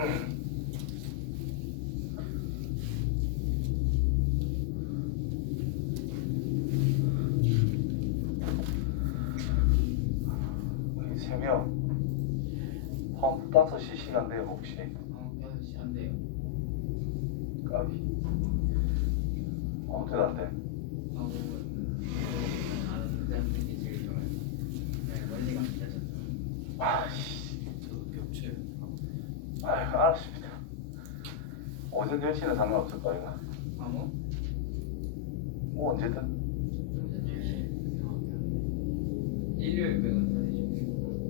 이 3명 한국 5시 시간대요 혹시? 한국 5시 안 돼요. 까비. 어떻게 안 돼? 한국은 아는 대학생이 제일 좋아요. 네, 멀리 갑니다 저는. 아씨. 저도 겹쳐요. 아유 알았습니다. 오전 10시는 상관없을까 이거? 아무? 뭐 언제든. 오전 10시. 일요일 빼고는 다 되죠.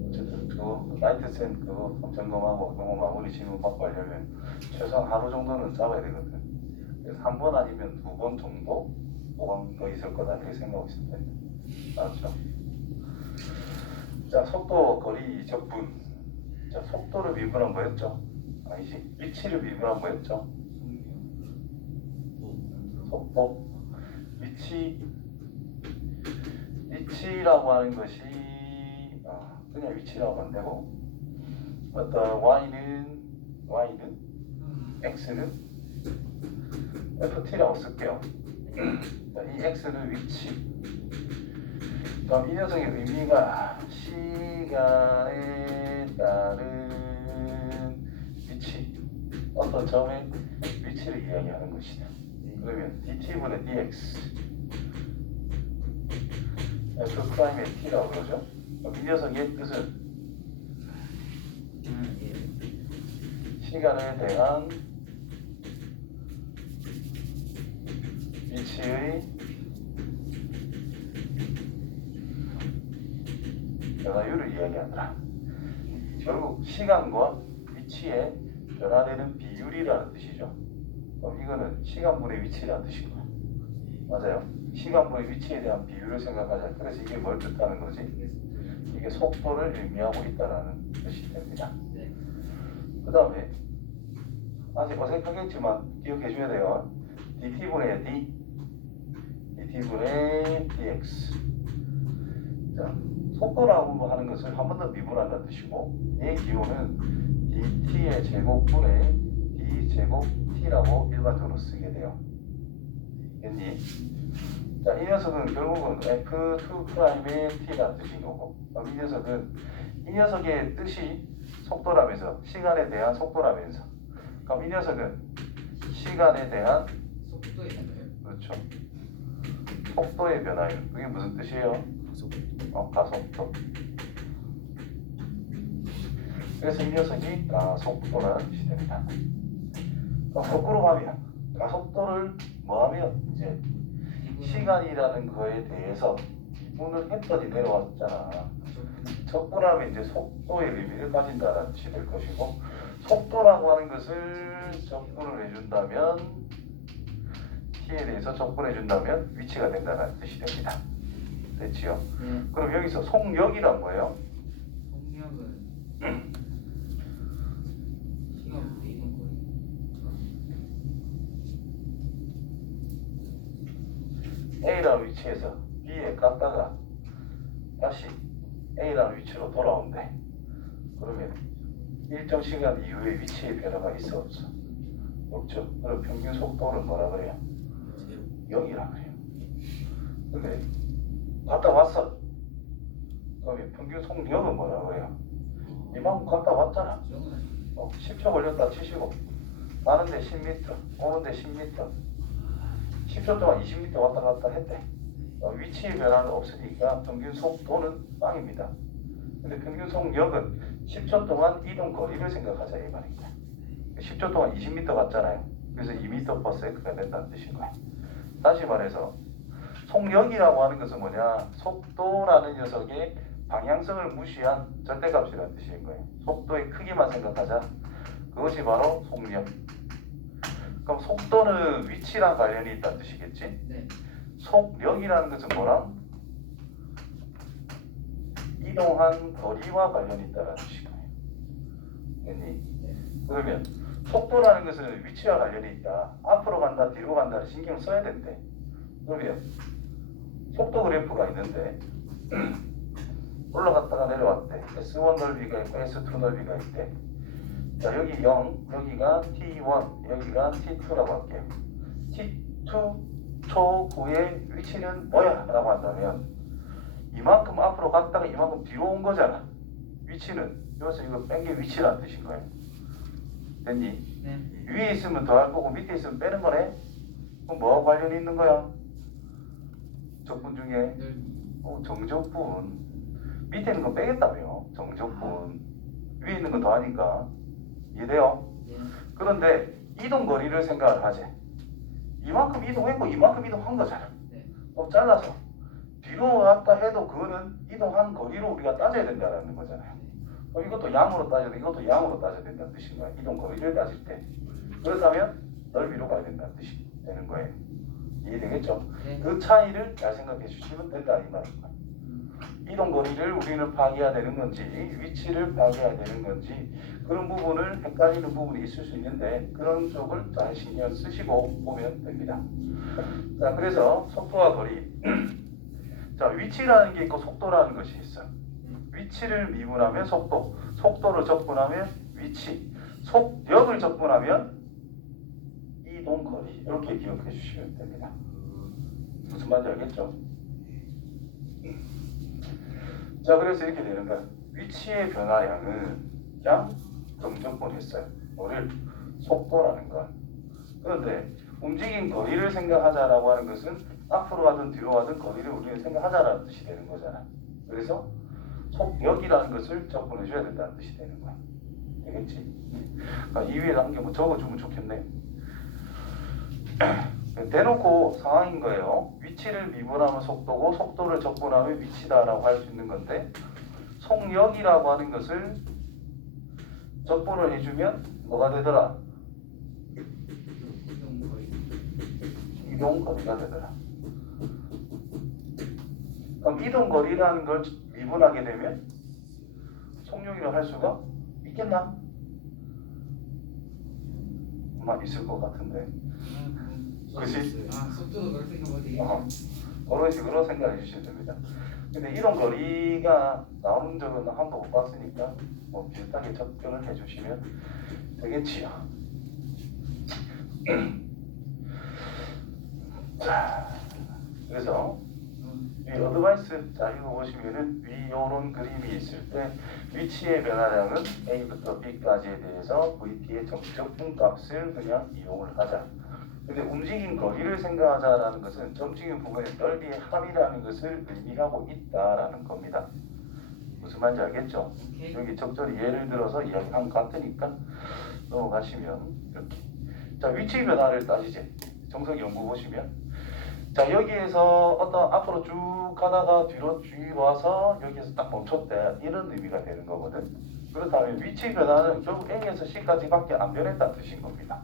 어쨌든 그거 라이트센 그거 점검하고 그거 마무리 지금 받고 하려면 최소한 하루 정도는 잡아야 되거든. 그래서 한 번 아니면 2번 정도 보강 더 있을 거다 이렇게 생각하고 있습니다. 알았죠? 자, 속도, 거리, 적분. 자, 속도를 미분한 뭐였죠? 아니지. 위치를 미분한 뭐였죠? 속도. 위치라고 하는 것이 그냥 위치라고 하면 되고 어떤 y는 x는 ft라고 쓸게요. 이 x는 위치. 그럼 이 녀석의 의미가 시간에 따른 위치, 어떤 점의 위치를 이야기하는 것이다. 그러면 dt분의 dx f'의 t라고 그러죠. 그럼 이 녀석의 뜻은 시간에 대한 위치의 변화율을 이야기하더라. 결국 시간과 위치의 변화되는 비율이라는 뜻이죠. 그럼 이거는 시간분의 위치라는 뜻이고요. 맞아요. 시간분의 위치에 대한 비율을 생각하자. 그래서 이게 뭘 뜻하는 거지? 이게 속도를 의미하고 있다는 뜻이 됩니다. 그 다음에 아직 어색하겠지만 기억해 줘야 돼요. dt분의 dt분의 dx. 자, 속도라고 하는 것을 한 번 더 미분한다는 뜻이고, 이 기호는 dt의 제곱분의 d제곱 t라고 일반적으로 쓰게 돼요. 됐니? 자, 이 녀석은 결국은 f2'의 t라는 뜻인 거고, 이 녀석은 이 녀석의 뜻이 속도라면서, 시간에 대한 속도라면서, 그럼 이 녀석은 시간에 대한 속도에 있나요? 그렇죠. 속도의 변화율. 그게 무슨 뜻이에요? 가속도. 그래서 이 녀석이 가속도라는 뜻이 됩니다. 거꾸로 가면 가속도를 뭐하면 이제 시간이라는 거에 대해서 미분을 했더니 내려왔잖아. 적분하면 이제 속도의 의미를 가진다는 뜻이 될 것이고, 속도라고 하는 것을 적분을 해준다면, t에 대해서 적분해준다면 위치가 된다는 뜻이 됩니다. 됐지요? 그럼 여기서 속력이란 뭐예요? 속력은 시간 이동 거리. A라는 위치에서 B에 갔다가 다시 A라는 위치로 돌아온대. 그러면 일정 시간 이후에 위치의 변화가 있어 없어? 없죠. 그럼 평균 속도는 뭐라 그래요? 0이라 그래요. 근데 갔다 왔어. 그러면 평균 속력은 뭐라 그래요? 이만큼 갔다 왔잖아. 10초 걸렸다 치시고 가는데 10m, 오는데 10m, 10초 동안 20m 왔다 갔다 했대. 위치의 변화는 없으니까 평균 속도는 빵입니다. 근데 평균 속력은 10초 동안 이동 거리를 생각하자 이 말입니다. 10초 동안 20m 갔잖아요. 그래서 2m/s가 된다는 뜻인 거예요. 다시 말해서 속력이라고 하는 것은 뭐냐? 속도라는 녀석의 방향성을 무시한 절대값이라는 뜻인 거예요. 속도의 크기만 생각하자. 그것이 바로 속력. 그럼 속도는 위치랑 관련이 있다는 뜻이겠지? 네. 속력이라는 것은 뭐랑? 이동한 거리와 관련이 있다는 뜻이고요. 됐니? 그러면 속도라는 것은 위치와 관련이 있다. 앞으로 간다, 뒤로 간다를 신경을 써야 된대. 그러면 속도 그래프가 있는데 올라갔다가 내려왔대. S1 넓이가 있고 S2 넓이가 있대. 자 여기 0, 여기가 t1, 여기가 t2라고 할게요. t2 초구의 위치는 뭐야? 라고 한다면 이만큼 앞으로 갔다가 이만큼 뒤로 온 거잖아. 위치는 여기서 이거 뺀 게 위치라는 뜻인 거예요. 됐니? 네. 위에 있으면 더할 거고 밑에 있으면 빼는 거네. 그럼 뭐하고 관련이 있는 거야? 적분 중에 넓이. 정적분. 밑에 있는 건 빼겠다며. 정적분. 위에 있는 건 더하니까. 이해돼요? 네. 그런데 이동 거리를 생각을 하지. 이만큼 이동했고 이만큼 이동한 거잖아. 네. 그럼 잘라서 뒤로 왔다 해도 그거는 이동한 거리로 우리가 따져야 된다는 거잖아요. 그럼 이것도 양으로 따져야 돼. 이것도 양으로 따져야 된다는 뜻인 거야. 이동 거리를 따질 때. 그렇다면 넓이로 가야 된다는 뜻이 되는 거예요. 이해되겠죠? 네. 그 차이를 잘 생각해 주시면 된다 이 말입니다. 이동 거리를 우리는 파악해야 되는 건지 위치를 파악해야 되는 건지 그런 부분을 헷갈리는 부분이 있을 수 있는데 그런 쪽을 잘 신경 쓰시고 보면 됩니다. 자, 그래서 속도와 거리. 자, 위치라는 게 있고 속도라는 것이 있어요. 위치를 미분하면 속도, 속도를 적분하면 위치, 속력을 적분하면 이동 거리. 이렇게 기억해 주시면 됩니다. 무슨 말인지 알겠죠? 자, 그래서 이렇게 되는 거야. 위치의 변화량은 그냥 정적분했어요. 뭐를? 속도라는 건. 그런데 움직인 거리를 생각하자라고 하는 것은 앞으로 가든 뒤로 가든 거리를 우리는 생각하자라는 뜻이 되는 거잖아. 그래서 속력이라는 것을 적분해 줘야 된다는 뜻이 되는 거야. 되겠지? 그러니까 이 위에 한 개 뭐 적어주면 좋겠네. 대놓고 상황인 거예요. 위치를 미분하면 속도고 속도를 적분하면 위치다라고 할 수 있는 건데 속력이라고 하는 것을 적분을 해주면 뭐가 되더라? 이동 거리. 이동 거리가 되더라. 그럼 이동 거리라는 걸 미분하게 되면 속력이라고 할 수가 있겠나? 아마 있을 것 같은데. 그치? 아, 속도도 그렇게 생각하면 되겠네. 그런 식으로 생각해 주시면 됩니다. 근데 이동 거리가 나오는 적은 한 번도 못 봤으니까 뭐 비슷하게 접근을 해 주시면 되겠지요. 자, 그래서 이 어드바이스 자 이거 보시면은 위 요런 그림이 있을 때 위치의 변화량은 A부터 B까지에 대해서 VT의 정적분 값을 그냥 이용을 하자. 근데 움직인 거리를 생각하자라는 것은 점찍인 부분의 넓이의 합이라는 것을 의미하고 있다라는 겁니다. 무슨 말인지 알겠죠? 오케이. 여기 적절히 예를 들어서 이야기한 것 같으니까 넘어가시면 이렇게. 자, 위치 변화를 따지지. 정석 연구 보시면 자, 여기에서 어떤 앞으로 쭉 가다가 뒤로 쭉 와서 여기에서 딱 멈췄대. 이런 의미가 되는 거거든. 그렇다면 위치 변화는 결국 A에서 C까지밖에 안 변했다는 뜻인 겁니다.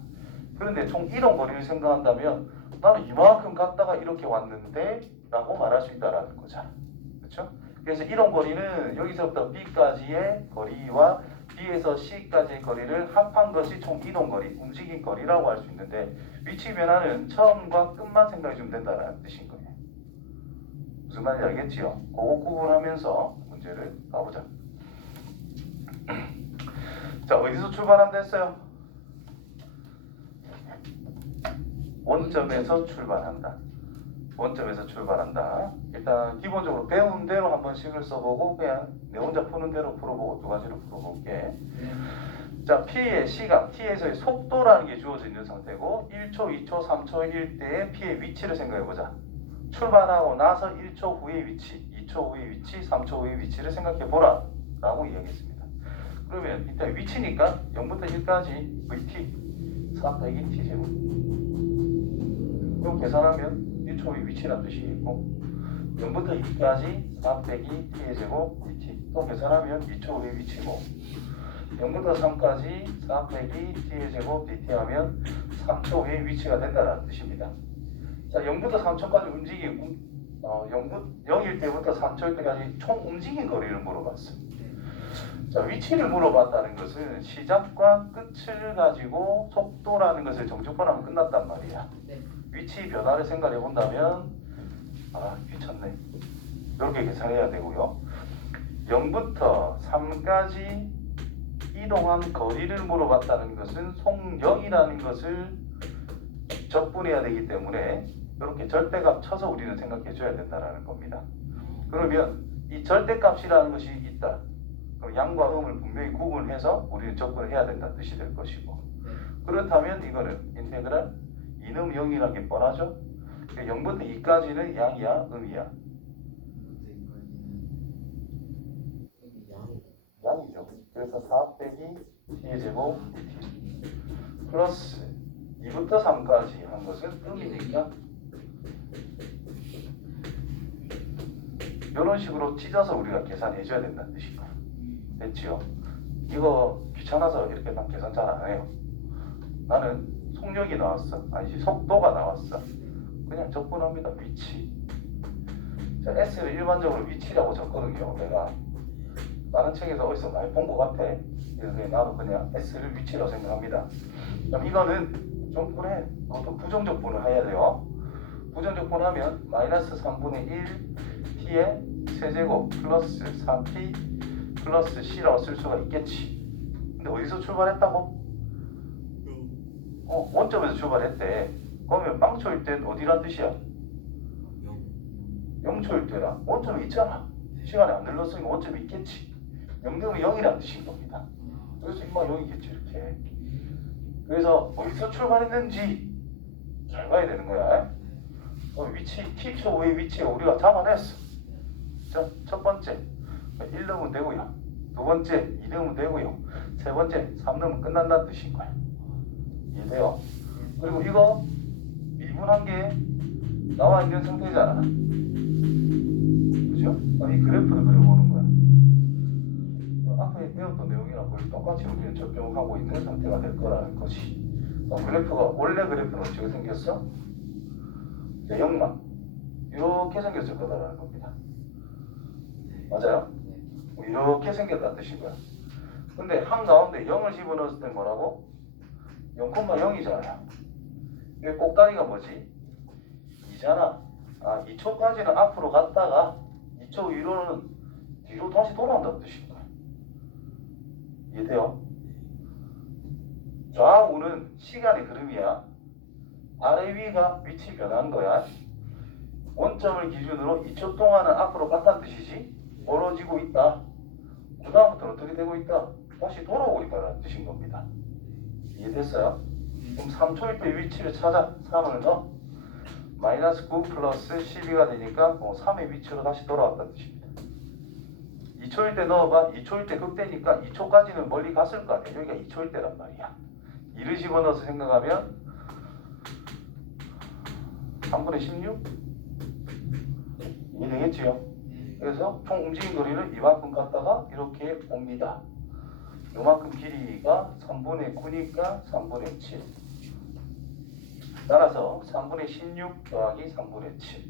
그런데 총 이동 거리를 생각한다면 나는 이만큼 갔다가 이렇게 왔는데 라고 말할 수 있다라는 거잖아. 그렇죠? 그래서 이동 거리는 여기서부터 B까지의 거리와 B에서 C까지의 거리를 합한 것이 총 이동 거리, 움직인 거리라고 할 수 있는데 위치 변화는 처음과 끝만 생각해 주면 된다는 뜻인 거예요. 무슨 말인지 알겠지요? 그거 구분하면서 문제를 가보자. 자, 어디서 출발한다 했어요? 원점에서 출발한다. 원점에서 출발한다. 일단 기본적으로 배운 대로 한번 식을 써보고 그냥 내 혼자 푸는 대로 풀어보고 두 가지로 풀어볼게. 네. 자, P의 시각, T에서의 속도라는 게 주어져 있는 상태고 1초, 2초, 3초일 때의 P의 위치를 생각해보자. 출발하고 나서 1초 후의 위치, 2초 후의 위치, 3초 후의 위치를 생각해보라 라고 이야기했습니다. 그러면 일단 위치니까 0부터 1까지 VT 4 빼기 T제곱. 그럼 계산하면 1초 후의 위치라는 뜻이겠고 0부터 2까지 4 빼기 T의 제곱 VT 또 계산하면 2초 후의 위치고 0부터 3까지 4 빼기 T의 제곱 DT 하면 3초 후의 위치가 된다는 뜻입니다. 자, 0부터 3초까지 움직인 0일 때부터 3초일 때까지 총 움직인 거리를 물어봤어요. 자, 위치를 물어봤다는 것은 시작과 끝을 가지고 속도라는 것을 정적분하면 끝났단 말이야. 네. 위치 변화를 생각해 본다면 귀찮네. 이렇게 계산해야 되고요. 0부터 3까지 이동한 거리를 물어봤다는 것은 속력이라는 것을 적분해야 되기 때문에 이렇게 절대값 쳐서 우리는 생각해 줘야 된다는 겁니다. 그러면 이 절대값이라는 것이 있다. 그럼 양과 음을 분명히 구분해서 우리는 접근을 해야 된다는 뜻이 될 것이고, 그렇다면 이거는 인테그랄 이놈 0이라는 게 뻔하죠. 0부터 2까지는 양이야 음이야? 양이죠. 그래서 4 빼기 t의 제곱 dt 플러스 2부터 3까지 한 것은 음이니까 이런 식으로 찢어서 우리가 계산해 줘야 된다는 뜻인 거야. 됐지요? 이거 귀찮아서 이렇게만 계산 잘 안 해요. 나는 속력이 나왔어. 아니지, 속도가 나왔어. 그냥 적분합니다. 위치. 자, S를 일반적으로 위치라고 적거든요. 내가 다른 책에서 어디서 많이 본 것 같아. 그래서 나도 그냥 S를 위치라고 생각합니다. 그럼 이거는 좀 그래. 그것도 부정적분을 해야 돼요. 부정적분하면 마이너스 3분의 1 t의 세제곱 플러스 3t 플러스 c라고 쓸 수가 있겠지. 근데 어디서 출발했다고? 원점에서 출발했대. 그러면 망초일 땐 어디란 뜻이야? 0초일 때라. 원점이 있잖아. 시간이 안 흘렀으니까 원점이 있겠지. 0되면 0이란 뜻인 겁니다. 그래서 인마 0이겠지 이렇게. 그래서 어디서 출발했는지 잘 봐야 되는 거야. 위치, t초의 위치에 우리가 잡아냈어. 자, 첫 번째 1 넣으면 되고요. 두 번째 2 넣으면 되고요. 세 번째 3 넣으면 끝난다는 뜻인 거야. 이해돼요? 그리고 이거 미분한 게 나와 있는 상태잖아. 그죠? 이 그래프를 그려보는 거야. 앞에 배웠던 내용이랑 거의 똑같이 우리는 적용하고 있는 상태가 될 거라는 것이. 그래프가 원래 그래프는 어떻게 생겼어? 영만 이렇게 생겼을 거다라는 겁니다. 맞아요? 이렇게 생겼다는 뜻인 거야. 근데 한가운데 0을 집어넣었을 때 뭐라고? 0,0이잖아요. 이게 꼭다리가 뭐지? 2잖아. 2초까지는 앞으로 갔다가 2초 위로는 뒤로 다시 돌아온다는 뜻인 거야. 이해돼요? 좌우는 시간의 흐름이야. 아래 위가 위치 변한 거야. 원점을 기준으로 2초 동안은 앞으로 갔다는 뜻이지. 멀어지고 있다. 그 다음부터는 어떻게 되고 있다? 다시 돌아오고 있다는 뜻인 겁니다. 이해됐어요? 그럼 3초일 때 위치를 찾아. 3을 넣어. 마이너스 9 플러스 12가 되니까 3의 위치로 다시 돌아왔다는 뜻입니다. 2초일 때 넣어봐. 2초일 때 극대니까 2초까지는 멀리 갔을 거 아니야. 여기가 2초일 때란 말이야. 2를 집어넣어서 생각하면 3분의 16? 이해되겠지요? 그래서 총 움직인 거리는 이만큼 갔다가 이렇게 옵니다. 요만큼 길이가 3분의 9니까 3분의 7. 따라서 3분의 16 더하기 3분의 7.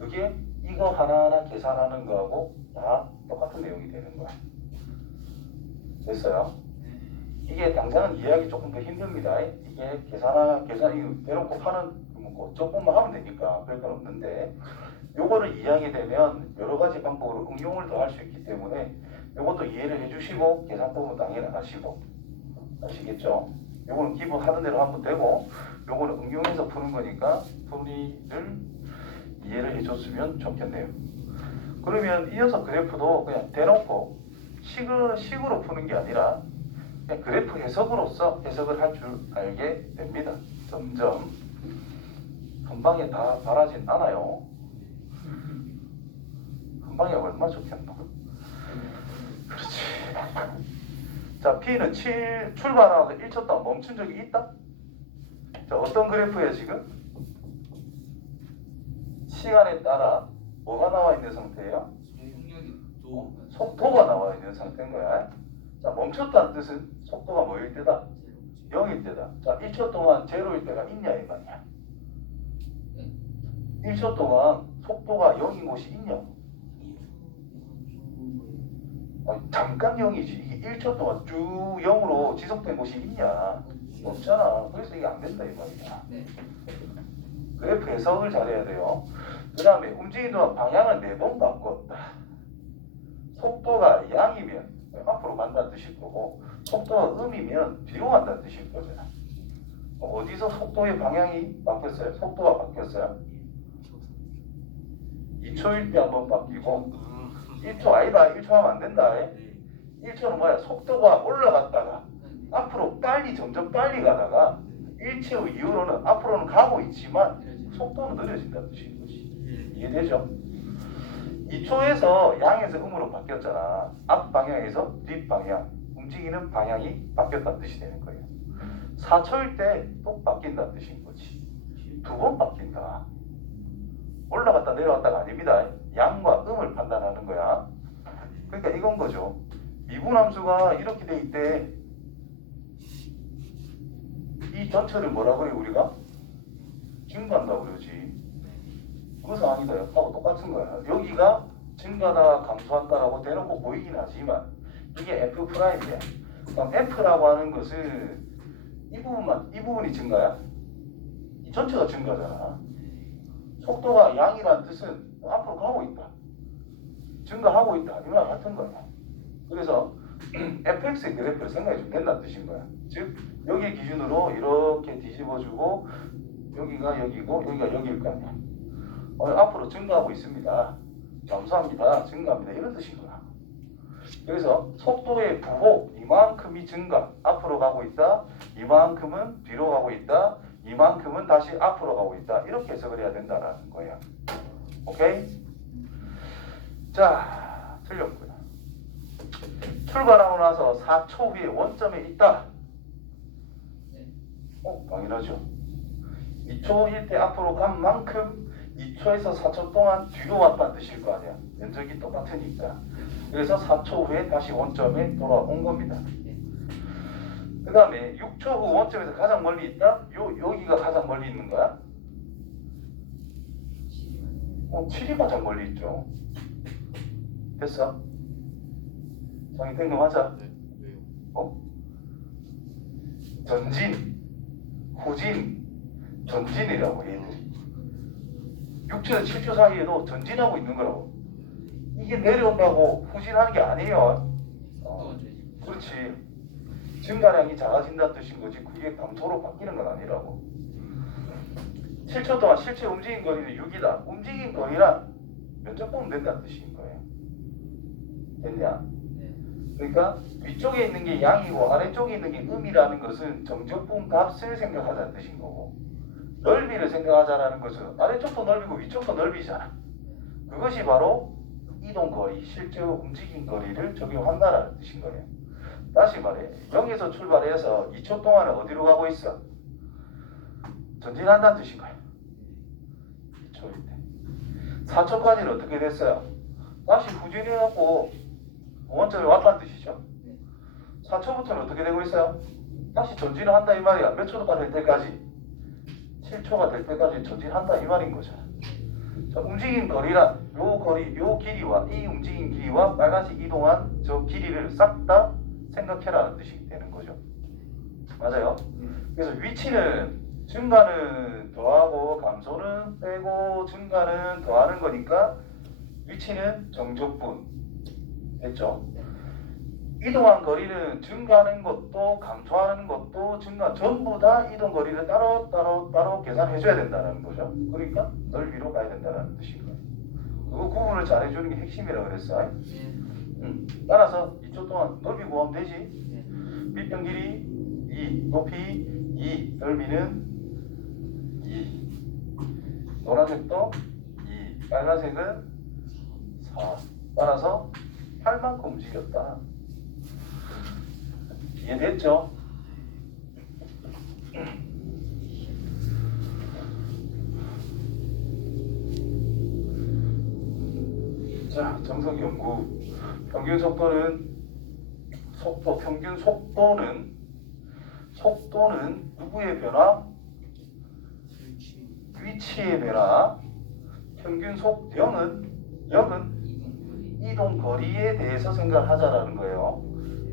그게 이거 하나하나 계산하는 거하고 다 똑같은 내용이 되는 거야. 됐어요? 이게 당장은 이해하기 조금 더 힘듭니다. 이게 계산 이거 대놓고 하는 뭐 적분만 하면 되니까 그럴 건 없는데, 요거를 이해하게 되면 여러 가지 방법으로 응용을 더 할 수 있기 때문에 요것도 이해를 해주시고 계산법은 당연히 하시고. 아시겠죠? 요거는 기본 하는 대로 하면 되고, 요거는 응용해서 푸는 거니까 풀이를 이해를 해줬으면 좋겠네요. 그러면 이 녀석 그래프도 그냥 대놓고 식으로 푸는 게 아니라 그냥 그래프 해석으로서 해석을 할 줄 알게 됩니다. 점점 한 방에 다 바라진 않아요. 한 방에 얼마나 좋겠노. 그렇지. 자, P는 출발하고 1초 동안 멈춘 적이 있다? 자, 어떤 그래프야 지금? 시간에 따라 뭐가 나와 있는 상태예요? 속도가 나와 있는 상태인 거야. 자, 멈췄다는 뜻은 속도가 뭐일 때다? 0일 때다. 자, 1초 동안 제로일 때가 있냐 이 말이야. 1초 동안 속도가 0인 곳이 있냐? 잠깐 0이지. 이게 1초 동안 쭉 0으로 지속된 곳이 있냐? 없잖아. 그래서 이게 안 된다 이 말이야. 그래프 해석을 잘해야 돼요. 그 다음에 움직이는 동안 방향을 4번 바꿨다. 속도가 양이면 앞으로 간다는 뜻일 거고, 속도가 음이면 뒤로 간다는 뜻일 거잖아. 어디서 속도의 방향이 바뀌었어요? 속도가 바뀌었어요? 2초일 때 한번 바뀌고 1초 아니다. 1초 하면 안 된다. 1초는 뭐야? 속도가 올라갔다가 앞으로 빨리 점점 빨리 가다가 1초 이후로는 앞으로는 가고 있지만 속도는 느려진다는 뜻인 거지. 이해되죠? 2초에서 양에서 음으로 바뀌었잖아. 앞 방향에서 뒷 방향, 움직이는 방향이 바뀌었다는 뜻이 되는 거예요. 4초일 때 또 바뀐다는 뜻인 거지. 2번 바뀐다. 올라갔다 내려갔다가 아닙니다. 양과 음을 판단하는 거야. 그러니까 이건 거죠. 미분함수가 이렇게 돼 있대. 이 전체를 뭐라고 해요 우리가? 증가한다고 그러지. 그 상황이다 하고 똑같은 거야. 여기가 증가다 감소한다라고 대놓고 보이긴 하지만 이게 F'이야. 그럼 F라고 하는 것은 이 부분이 증가야? 이 전체가 증가잖아. 속도가 양이란 뜻은 앞으로 가고 있다. 증가하고 있다. 이 말 같은 거야. 그래서 fx의 그래프를 생각해 주면 된다는 뜻인 거야. 즉 여기 기준으로 이렇게 뒤집어주고 여기가 여기고 여기가 여기일 거 아니야. 앞으로 증가하고 있습니다. 감소합니다. 증가합니다. 이런 뜻인 거야. 그래서 속도의 부호 이만큼이 증가, 앞으로 가고 있다. 이만큼은 뒤로 가고 있다. 이만큼은 다시 앞으로 가고 있다. 이렇게 해석을 해야 된다는 거예요. 오케이? 자, 틀렸고요. 출발하고 나서 4초 후에 원점에 있다. 당연하죠. 2초일 때 앞으로 간 만큼 2초에서 4초 동안 뒤로 왔다는 뜻일 거 아니야. 면적이 똑같으니까. 그래서 4초 후에 다시 원점에 돌아온 겁니다. 그 다음에 6초 후 원점에서 가장 멀리 있다? 여기가 가장 멀리 있는 거야? 7이 가장 멀리 있죠. 됐어? 정의 땡금하자. 전진, 후진, 전진이라고 얘들이. 6초에서 7초 사이에도 전진하고 있는 거라고. 이게 내려온다고 후진하는 게 아니에요. 그렇지. 증가량이 작아진다는 뜻인 거지 그게 감소로 바뀌는 건 아니라고. 7초 동안 실제 움직인 거리는 6이다. 움직인 거리란 면적 보면 된다는 뜻인 거예요. 됐냐? 그러니까 위쪽에 있는 게 양이고 아래쪽에 있는 게 음이라는 것은 정적분 값을 생각하자는 뜻인 거고, 넓이를 생각하자라는 것은 아래쪽도 넓이고 위쪽도 넓이잖아. 그것이 바로 이동거리, 실제 움직인 거리를 적용한다라는 뜻인 거예요. 다시 말해, 0에서 출발해서 2초 동안은 어디로 가고 있어? 전진한다는 뜻인 거야. 2초일 때. 4초까지는 어떻게 됐어요? 다시 후진해갖고 원점에 왔다는 뜻이죠. 4초부터는 어떻게 되고 있어요? 다시 전진을 한다 이 말이야. 몇 초가 될 때까지? 7초가 될 때까지 전진한다 이 말인 거죠. 자, 움직인 거리란 요 거리, 요 길이와 이 움직인 길이와 빨간색 이동한 저 길이를 싹 다 생각해라는 뜻이 되는 거죠. 맞아요? 그래서 위치는 증가는 더하고 감소는 빼고 증가는 더하는 거니까 위치는 정적분. 됐죠? 이동한 거리는 증가하는 것도 감소하는 것도 전부 다 이동 거리를 따로 계산해 줘야 된다는 거죠. 그러니까 넓이로 가야 된다는 뜻인 거예요. 그거 구분을 잘 해주는 게 핵심이라고 그랬어. 따라서 2초 동안 넓이 구하면 되지. 밑변 길이 2, 높이 2, 넓이는 2. 노란색도 2, 빨간색은 4. 따라서 8만큼 움직였다. 이해됐죠? 자, 정석 연구. 평균 속도는 평균 속도는 누구의 변화? 위치의 변화. 평균 속력은 이동 거리에 대해서 생각을 하자라는 거예요.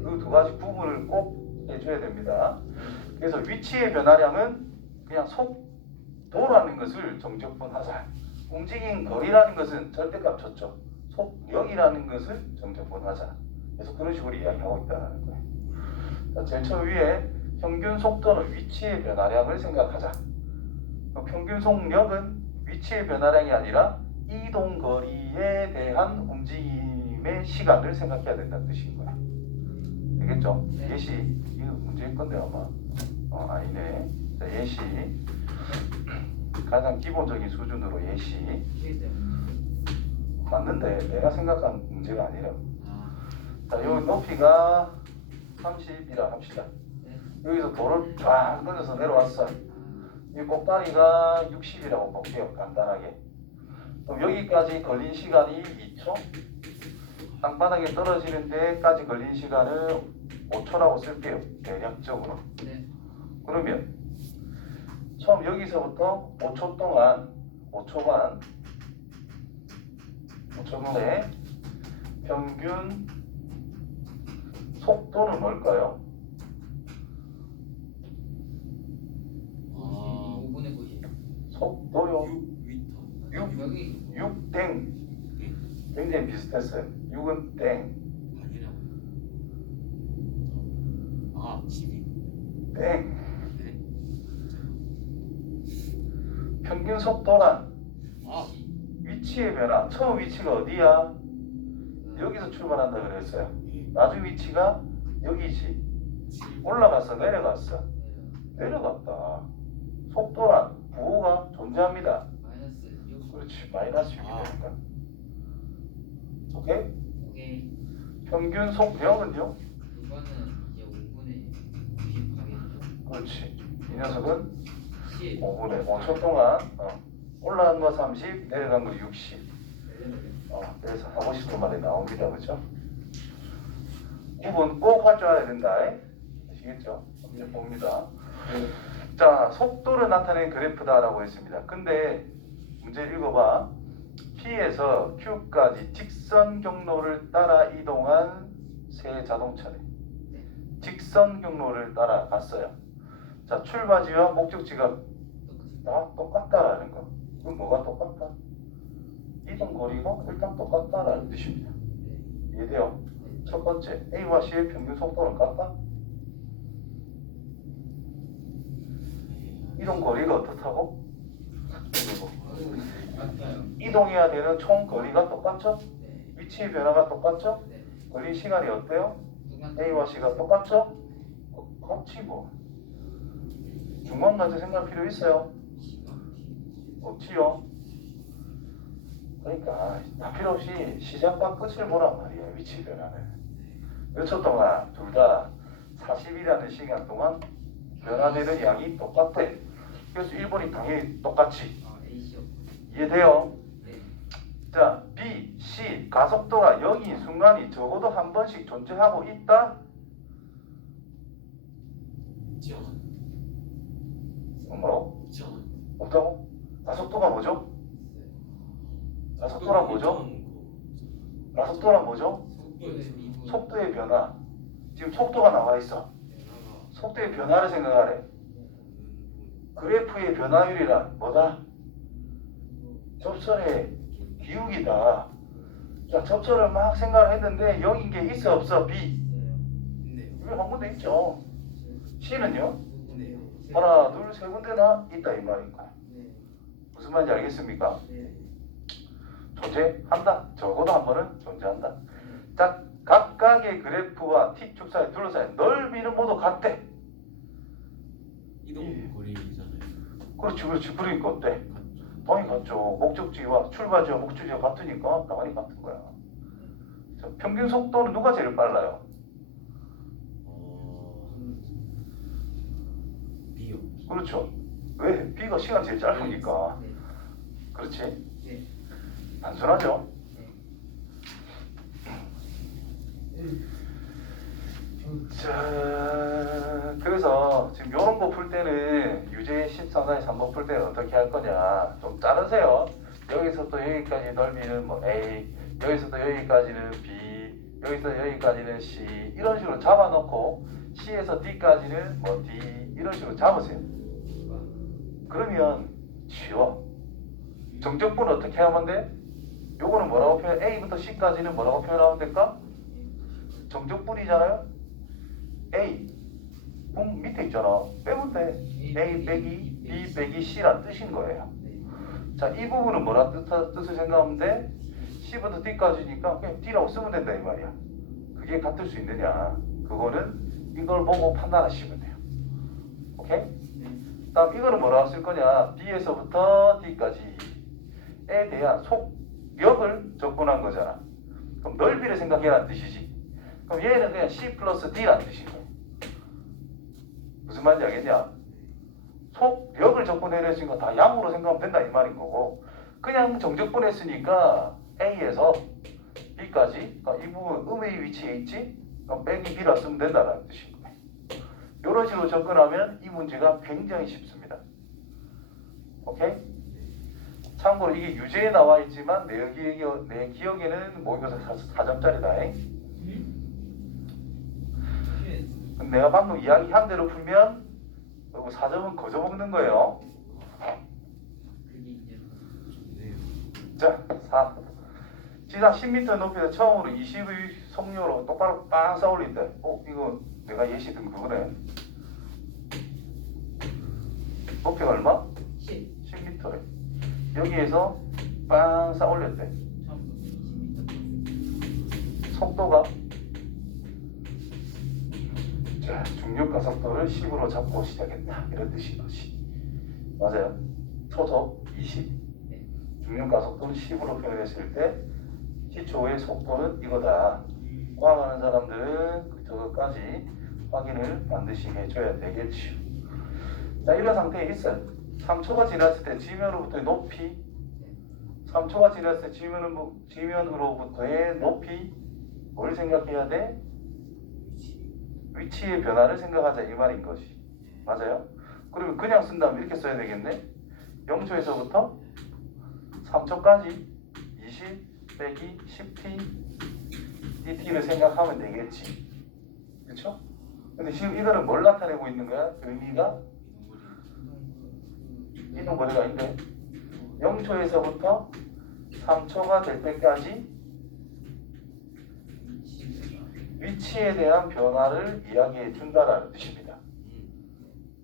그 두 가지 구분을 꼭 해줘야 됩니다. 그래서 위치의 변화량은 그냥 속도라는 것을 정적분하자. 움직인 거리라는 것은 절대값 쳤죠. 속력이라는 것을 정적분하자. 그래서 그런 식으로 이야기하고 있다는 거예요. 자, 제일 처음 위에 평균 속도는 위치의 변화량을 생각하자. 평균 속력은 위치의 변화량이 아니라 이동 거리에 대한 움직임의 시간을 생각해야 된다는 뜻인 거야. 되겠죠? 네. 예시 이거 문제일 건데 아마 아니네. 자, 예시 가장 기본적인 수준으로 예시 시계 때문에. 맞는데 내가 생각한 문제가 아니라. 아, 자, 요 높이가 30이라 합시다. 네. 여기서 돌을 쫙 던져서 내려왔어. 이 꼭다리가 60이라고 볼게요. 간단하게. 그럼 여기까지 걸린 시간이 2초. 땅바닥에 떨어지는 데까지 걸린 시간을 5초라고 쓸게요. 대략적으로. 네. 그러면 처음 여기서부터 5초 동안 5초간 5초간의 평균 속도는 뭘까요? 5분의 90. 속도요. 6m. 여기 6땡. 굉장히 비슷했어요. 6은 땡. 아니라고. 아, 12. 땡. 네. 평균 속도란 아, 위치의 변화. 처음 위치가 어디야? 여기서 출발한다 그랬어요. 나중 위치가 여기지. 7. 올라갔어, 내려갔어. 내려갔다. 속도란 부호가 존재합니다. 마이너스 6. 그렇지, 마이너스 6이 아. 되니까. 오케이? 오케이. 평균 속력은요? 이거는 이제 5분의 90 가겠죠. 그렇지. 이 녀석은 10. 5분의 5초 동안 올라간 거 30, 내려간 거 60. 그래서 하고 싶은 말이 나옵니다. 그죠? 9번 꼭 할 줄 알아야 된다. 아시겠죠? 이제 봅니다. 자, 속도를 나타내는 그래프다라고 했습니다. 근데 문제 읽어봐. P에서 Q까지 직선 경로를 따라 이동한 새 자동차네. 직선 경로를 따라 갔어요. 자, 출발지와 목적지가 다 똑같다라는 거. 그럼 뭐가 똑같다? 이동 거리가 일단 똑같다라는 뜻입니다. 이해돼요? 첫 번째, A와 C의 평균 속도는 같다? 이동 거리가 어떻다고? 그리고 맞아요. 이동해야 되는 총 거리가 똑같죠? 네. 위치의 변화가 똑같죠? 네. 걸린 시간이 어때요? 순간 A와 C가 똑같죠? 같지 뭐. 중간까지 생각할 필요 있어요? 없지요? 그러니까 다 필요 없이 시작과 끝을 보란 말이에요. 위치 변화는. 몇 초 동안 둘 다 40이라는 시간 동안 변화되는 양이 똑같대. 그래서 1번이 당연히 똑같이. AC 없고. 이해돼요? 네. 자, B, C 가속도가 0인 순간이 적어도 한 번씩 존재하고 있다? 없지 않아. 뭐라고? 없지 않아. 없다고? 가속도가 뭐죠? 가속도란 뭐죠? 가속도란 뭐죠? 속도의 변화. 지금 속도가 나와 있어. 속도의 변화를 생각하래. 그래프의 변화율이란 뭐다? 접선의 기울기다. 자, 접선을 막 생각했는데 0인 게 있어 없어? B. 있네요. 이거 한 군데 있죠. C는요? 있네요. 하나, 둘, 세 군데나 있다 이 말인 거야. 네. 무슨 말인지 알겠습니까? 네. 존재한다. 적어도 한 번은 존재한다. 자, 각각의 그래프와 T축 사이 둘러싸인 넓이는 모두 같대. 이동 거리잖아요. 그렇지, 그렇지. 그러니까 어때? 같죠. 당연히 같죠. 목적지와 출발지와 목적지가 같으니까 당연히 같은 거야. 자, 평균 속도는 누가 제일 빨라요? B요. 그렇죠. 왜? B가 시간 제일 짧으니까. 네. 그렇지. 네. 단순하죠. 자, 그래서 지금 이런 거 풀 때는 유제 13단위 3번 풀 때는 어떻게 할 거냐. 좀 자르세요. 여기서부터 여기까지 넓이는 뭐 A, 여기서부터 여기까지는 B, 여기서 여기까지는 C 이런 식으로 잡아놓고 C에서 D까지는 뭐 D 이런 식으로 잡으세요. 그러면 쉬워. 정적분은 어떻게 하면 돼? 요거는 뭐라고 표현? A부터 C까지는 뭐라고 표현하면 될까? 정적분이잖아요. A 밑에 있잖아. 빼면 돼. A 빼기 B 빼기 C란 뜻인 거예요. 네. 자, 이 부분은 뭐라 뜻을 생각하면 돼? C부터 D까지니까 그냥 D라고 쓰면 된다 이 말이야. 그게 같을 수 있느냐? 그거는 이걸 보고 판단하시면 돼요. 오케이? 다음 이거는 뭐라고 쓸 거냐? B에서부터 D까지에 대한 속력을 접근한 거잖아. 그럼 넓이를 생각해라는 뜻이지. 그럼 얘는 그냥 C 플러스 D라는 뜻인 거야. 무슨 말인지 알겠냐? 속력을 접근해냈으니까 다 양으로 생각하면 된다 이 말인 거고, 그냥 정적분했으니까 A에서 B까지, 그러니까 이 부분 음의 위치에 있지? 그럼 빼기 B라 쓰면 된다는 뜻인 거예요. 이런 식으로 접근하면 이 문제가 굉장히 쉽습니다. 오케이? 참고로 이게 유제에 나와 있지만 내 기억에는 모의고사 4점짜리다. 내가 방금 이야기한 대로 풀면 그리고 4점은 거저 먹는 거예요. 그게 이제 자, 4. 지상 10m 높이에서 처음으로 20의 속력으로 똑바로 빵 쌓아올린다. 이거 내가 예시 든 그거네. 높이가 얼마? 10m래. 여기에서 빵 쌓아올렸대. 처음부터 20m. 속도가 자, 중력과 속도를 10으로 잡고 시작했다. 이런 뜻인 것이. 맞아요. 초속 20. 네. 중력과 속도는 10으로 표현했을 때 시초의 속도는 이거다. 과학하는 사람들은 저것까지 확인을 반드시 해줘야 되겠죠. 자, 이런 상태에 있어요. 3초가 지났을 때 지면으로부터의 높이, 3초가 지났을 때 지면으로부터의 높이, 뭘 생각해야 돼? 위치의 변화를 생각하자 이 말인 것이. 맞아요? 그러면 그냥 쓴다면 이렇게 써야 되겠네. 0초에서부터 3초까지 20 빼기 10t dt를 생각하면 되겠지. 그렇죠? 근데 지금 이거는 뭘 나타내고 있는 거야? 의미가 이동거리가 있는데 0초에서부터 3초가 될 때까지 위치에 대한 변화를 이야기해 준다라는 뜻입니다.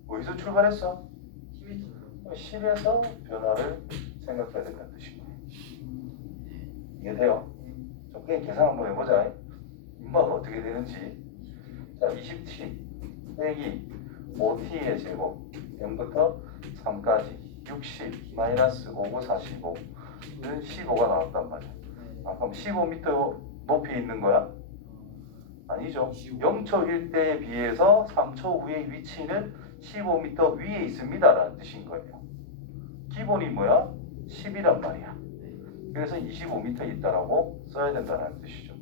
어디서 출발했어? 10m. 10에서 변화를 생각해야 된다는 뜻인 거예요. 이해돼요? 좀 그냥 계산 한번 해보자. 인마가 어떻게 되는지. 자, 20t 빼기 5t의 제곱 0부터 3까지 60 마이너스 59 45는 15가 나왔단 말이야. 그럼 15m 높이 있는 거야? 아니죠. 0초일 때에 비해서 3초 후의 위치는 15m 위에 있습니다 라는 뜻인 거예요. 기본이 뭐야? 10이란 말이야. 그래서 25m 있다라고 써야 된다는 뜻이죠.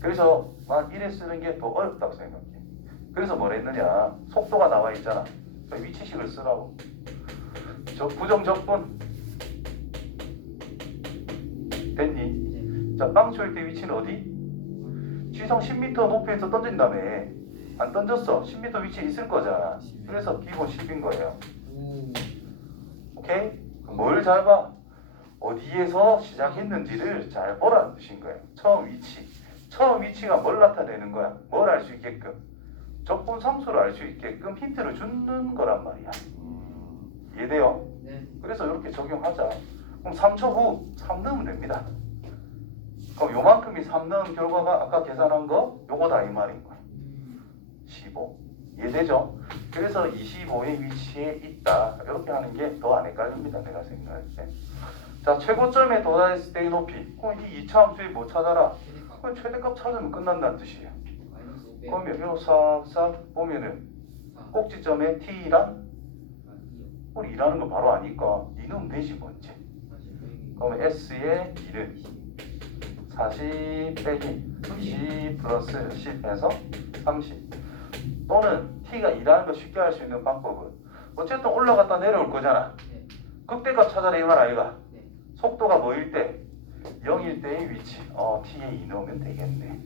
그래서 난 이래 쓰는 게 더 어렵다고 생각해. 그래서 뭘 했느냐? 속도가 나와 있잖아. 위치식을 쓰라고. 부정적분 됐니? 자, 빵초일 때 위치는 어디? 지상 10m 높이에서 던진다며. 안 던졌어. 10m 위치에 있을 거잖아. 그래서 기본 10인 거예요. 오케이? 뭘 잘 봐? 어디에서 시작했는지를 잘 보라는 뜻인 거예요. 처음 위치가 뭘 나타내는 거야? 뭘 알 수 있게끔? 적분 상수를 알 수 있게끔 힌트를 주는 거란 말이야. 이해돼요? 네. 그래서 이렇게 적용하자. 그럼 3초 후 3 넣으면 됩니다. 그럼 요만큼이 3 넣은 결과가 아까 계산한 거 요거다 이 말인 거야. 15. 이해되죠? 그래서 25의 위치에 있다. 이렇게 하는 게 더 안 헷갈립니다. 내가 생각할 때. 자, 최고점에 도달했을 때의 높이. 이 2차 함수에 뭐 찾아라? 그럼 최대값 찾으면 끝난다는 뜻이에요. 마이너스 500. 그러면 이거 싹싹 보면은 꼭지점에 t랑 우리 2라는 거 바로 아니까 2 넣으면 되지 뭐 이제. 그러면 s의 2를 40 빼기 20 플러스 10 해서 30. 또는 t가 2라는 거 쉽게 할 수 있는 방법은 어쨌든 올라갔다 내려올 거잖아. 네. 극대값 찾아라 이 말 아이가. 네. 속도가 뭐일 때? 0일 때의 위치. t에 2 넣으면 되겠네.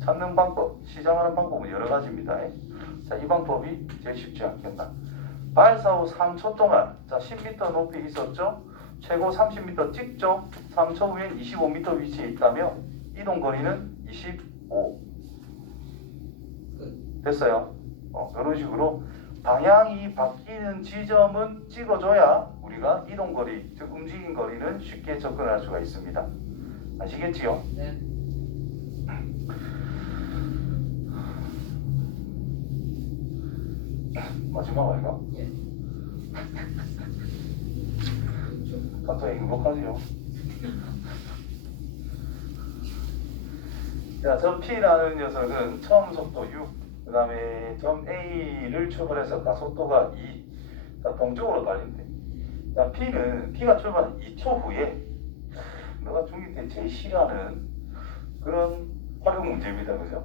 찾는 방법, 시장하는 방법은 여러 가지입니다. 자, 이 방법이 제일 쉽지 않겠나. 발사 후 3초 동안, 자, 10m 높이 있었죠? 최고 30m 찍죠? 3초 후엔 25m 위치에 있다며 이동 거리는 25 5 끝. 됐어요. 이런 식으로 방향이 바뀌는 지점은 찍어줘야 우리가 이동거리, 즉 움직인 거리는 쉽게 접근할 수가 있습니다. 아시겠지요? 네. 마지막 아이가? 예. 그렇죠. 갑자기 행복하지요. 자, 점 P라는 녀석은 처음 속도 6, 그 다음에 점 A를 출발해서 가속도가 2, 자, 동쪽으로 달린대. 자, P가 출발한 2초 후에 너가 중2 때 제일 싫어하는 그런 활용 문제입니다. 그죠?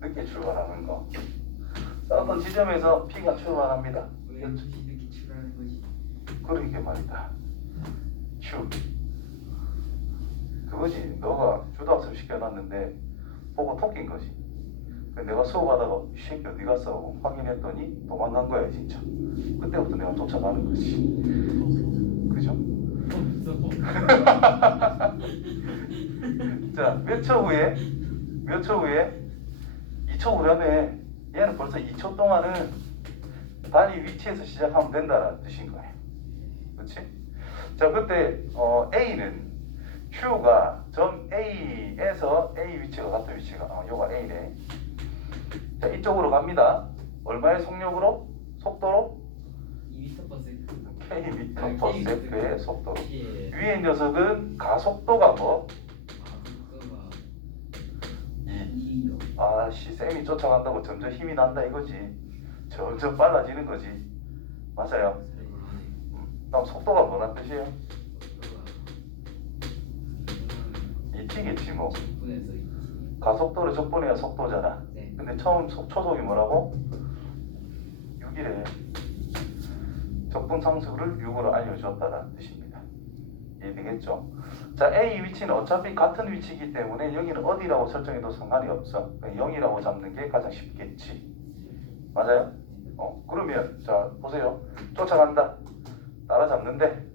늦게 출발하는 거. 자, 어떤 지점에서 P가 출발합니다. 왜 이렇게 출발하는 거지? 그러게 말이다. Q. 그거지. 너가 주도학습 시켜놨는데 보고 토낀 거지. 근데 내가 수업하다가 이 새끼 어디 갔어? 하고 확인했더니 도망간 거야 진짜. 그때부터 내가 쫓아가는 거지. 그죠? 자, 몇 초 후에 2초 후라며 얘는 벌써 2초 동안은 달리 위치에서 시작하면 된다는 뜻인 거예요. 그렇지? 자, 그때 A는 Q가 점 A에서 A 위치가 같은 위치가 요가 A네. 자, 이쪽으로 갑니다. 얼마의 속력으로? 속도로? 2m/s. km/s의 속도로. 예. 위의 녀석은 가속도가 뭐? 가속도가 네. 2요. 아씨, 쌤이 쫓아간다고 점점 힘이 난다 이거지. 점점 빨라지는 거지. 맞아요. 그럼 속도가 뭐란 뜻이에요? ET겠지 뭐. 분에서 2. 가속도를 적분해야 속도잖아. 네. 근데 처음 초속이 뭐라고? 6이래. 적분 상수를 6으로 알려주었다는 뜻입니다. 이해되겠죠? 자, A 위치는 어차피 같은 위치이기 때문에 여기는 어디라고 설정해도 상관이 없어. 0이라고 잡는 게 가장 쉽겠지. 맞아요? 그러면 자 보세요. 쫓아간다. 따라잡는데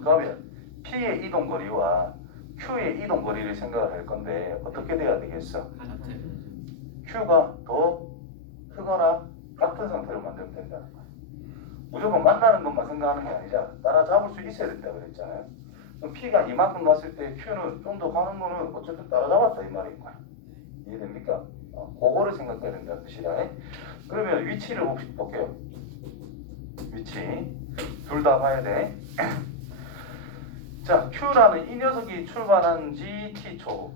그러면 P의 이동거리와 Q의 이동거리를 생각을 할 건데 어떻게 돼야 되겠어? Q가 더 크거나 같은 상태로 만들면 된다는 거야. 무조건 만나는 것만 생각하는 게 아니라 따라잡을 수 있어야 된다 그랬잖아요. 그럼 P가 이만큼 갔을 때 Q는 좀 더 가는 거는 어쨌든 따라잡았다 이 말인 거야. 이해됩니까? 그거를 생각해야 된다는 뜻이다. 그러면 위치를 볼게요. 위치 둘 다 봐야 돼. 자, Q라는 이 녀석이 출발한 지 T초.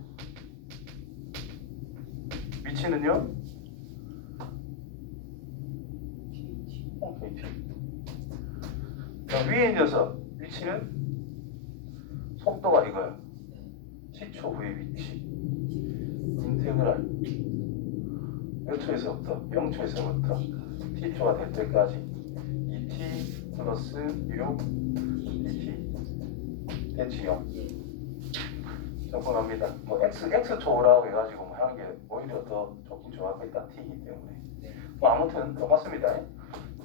위치는요? KT. 자, 위의 녀석 위치는 속도가 이거야. T초 후의 위치. 인테그랄 몇 초에서부터? 0초에서부터 T초가 될 때까지 2T 플러스 6 2T 됐지요? 적분합니다. 뭐 X초라고 해가지고 뭐 하는 게 오히려 더 좋긴 좋았겠다. T이기 때문에. 뭐 아무튼 똑같습니다.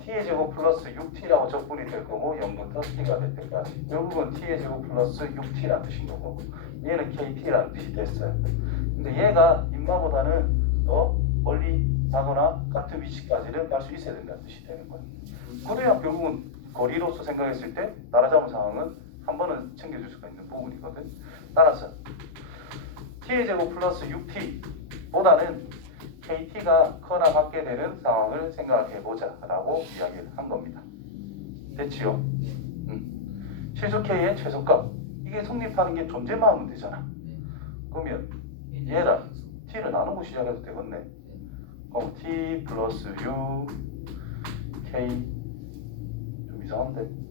T의 제곱 플러스 6T라고 적분이 될 거고 0부터 T가 될 때까지. 결국은 T의 제곱 플러스 6T라는 뜻인 거고 얘는 KT라는 뜻이 됐어요. 근데 얘가 인마보다는 더 멀리 가거나 같은 위치까지는 갈 수 있어야 된다는 뜻이 되는 거예요. 그래야 결국은 거리로서 생각했을 때 따라잡은 상황은 한 번은 챙겨줄 수가 있는 부분이거든. 따라서 T의 제곱 플러스 6T보다는 KT가 커나 같게 되는 상황을 생각해보자 라고 이야기를 한 겁니다. 됐지요? 실수 K의 최소값 이게 성립하는 게 존재만 하면 되잖아. 그러면 얘랑 T를 나누고 시작해도 되겠네. 그럼 T 플러스 U K 좀 이상한데?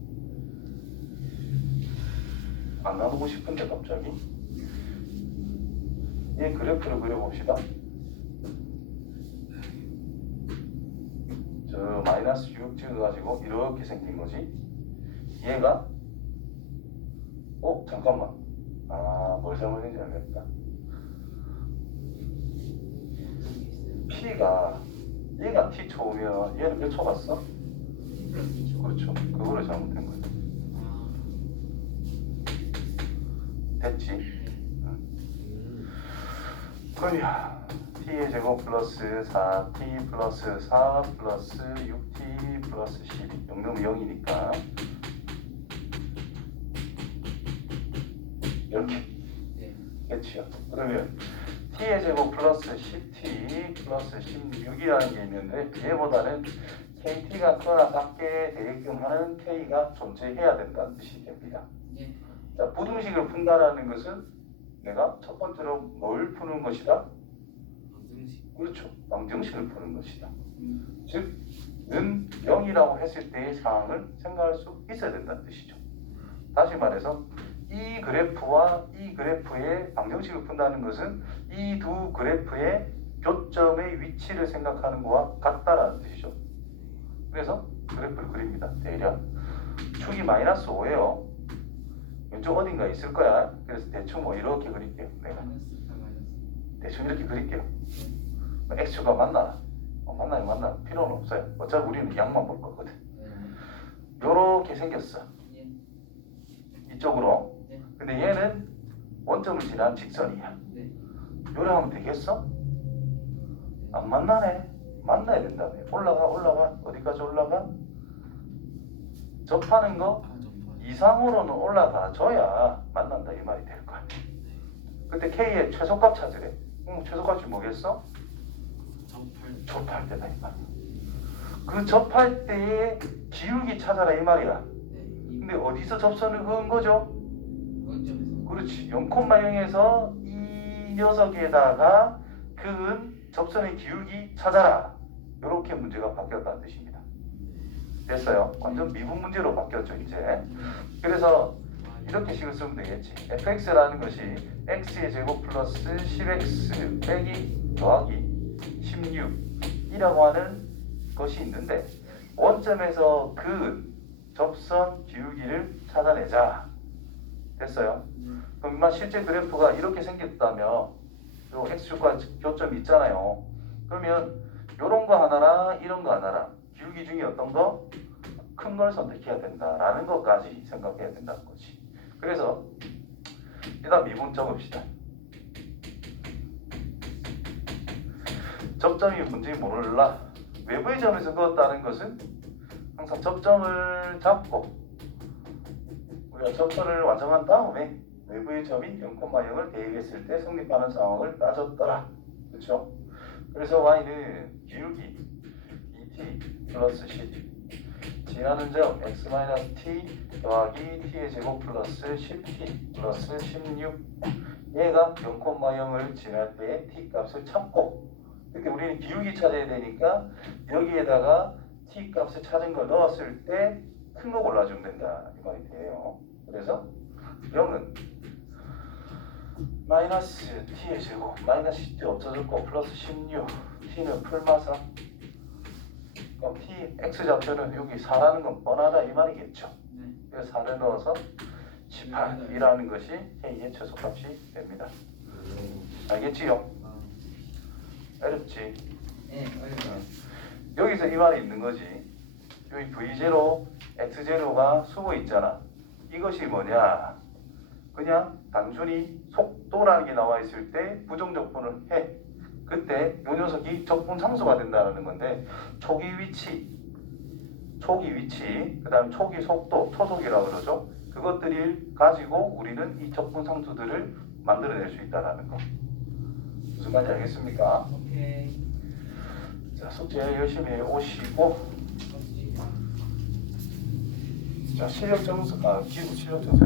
안 나누고 싶은데 갑자기? 얘 그래프를 그려봅시다. 저 마이너스 6 찍어가지고 이렇게 생긴 거지. 얘가 잠깐만. 뭘 잘못했는지 알겠다. P가 얘가 T 초면 얘는 몇 초 갔어? 그렇죠. 그거를 잘못된 거야. 됐지? 그러면 t의 제곱 플러스 4t 플러스 4 플러스 6t 플러스 12 0 넣으면 0이니까 이렇게 네. 그렇죠. 그러면 t의 제곱 플러스 10t 플러스 16이라는 게 있는데 얘보다는 kt가 크거나 같게 되게끔 하는 k가 존재해야 된다는 뜻이 됩니다. 예. 자, 부등식을 푼다라는 것은 내가 첫 번째로 뭘 푸는 것이다? 방정식. 그렇죠. 방정식을 푸는 것이다. 음. 즉, 는 0이라고 했을 때의 상황을 생각할 수 있어야 된다는 뜻이죠. 다시 말해서 이 그래프와 이 그래프의 방정식을 푼다는 것은 이 두 그래프의 교점의 위치를 생각하는 것과 같다라는 뜻이죠. 그래서 그래프를 그립니다. 대략 축이 마이너스 5예요. 왼쪽 어딘가 있을 거야. 그래서 대충 뭐 이렇게 그릴게요. 내가 마이너스 4 마이너스. 대충 이렇게 그릴게요. x축가 맞나? 맞나요? 맞나? 필요는 없어요. 어차피 우리는 양만 볼 거거든. 네. 요렇게 생겼어. 예. 이쪽으로. 네. 근데 얘는 원점을 지난 직선이야. 네. 요래 하면 되겠어? 안 만나네. 만나야 된다며. 올라가. 어디까지 올라가? 접하는 거 이상으로는 올라가 줘야 만난다 이 말이 될 거야. 그때 K의 최소값 찾으래. 최소값이 뭐겠어? 접할 때다 이 말이야. 그 접할 때의 기울기 찾아라 이 말이야. 네. 근데 어디서 접선을 그은 거죠? 원점에서. 그렇지. 0,0에서 이 녀석에다가 그은 접선의 기울기 찾아라. 이렇게 문제가 바뀌었다는 뜻입니다. 됐어요? 완전 미분 문제로 바뀌었죠 이제. 그래서 이렇게 식을 쓰면 되겠지. fx라는 것이 x의 제곱 플러스 10x 빼기 더하기 16이라고 하는 것이 있는데 원점에서 그 접선 기울기를 찾아내자. 됐어요? 그럼 실제 그래프가 이렇게 생겼다면 요 x축과 교점이 있잖아요. 그러면 요런 거 하나랑 이런 거 하나랑 기울기 중에 어떤 거? 큰 걸 선택해야 된다라는 것까지 생각해야 된다는 거지. 그래서 일단 미분 적읍시다. 접점이 뭔지 몰라. 외부의 점에서 그었다는 것은 항상 접점을 잡고 우리가 접선을 완성한 다음에 외부의 점이 0,0을 대입했을 때 성립하는 상황을 따졌더라. 그렇죠? 그래서 y는 기울기 2t 플러스 10 지나는 점 x-t 더하기 t의 제곱 플러스 10t 플러스 16 얘가 0,0을 지날 때의 t 값을 찾고 이렇게 우리는 기울기 찾아야 되니까 여기에다가 t 값을 찾은 걸 넣었을 때 큰 거 골라주면 된다 이 말이 돼요. 그래서 0은 마이너스 t의 제곱 마이너스 10t 없어졌고 플러스 16 t는 풀마사 그럼 t x좌표는 여기 4라는 건 뻔하다 이 말이겠죠. 네. 그래서 4를 넣어서 18이라는 것이 k의 최소값이 됩니다. 알겠지요? 아. 어렵지? 네. 어려워요. 여기서 이 말이 있는 거지. 여기 v0, x0가 수고 있잖아. 이것이 뭐냐? 그냥 단순히 속도라는 게 나와 있을 때 부정적분을 해. 그때 이 녀석이 적분 상수가 된다는 건데 초기 위치, 그 다음 초기 속도, 초속이라고 그러죠. 그것들을 가지고 우리는 이 적분 상수들을 만들어낼 수 있다는 거. 무슨 말인지 알겠습니까? 오케이. 자, 숙제 열심히 해 오시고 어찌. 자, 실력 점수, 기본 실력 점수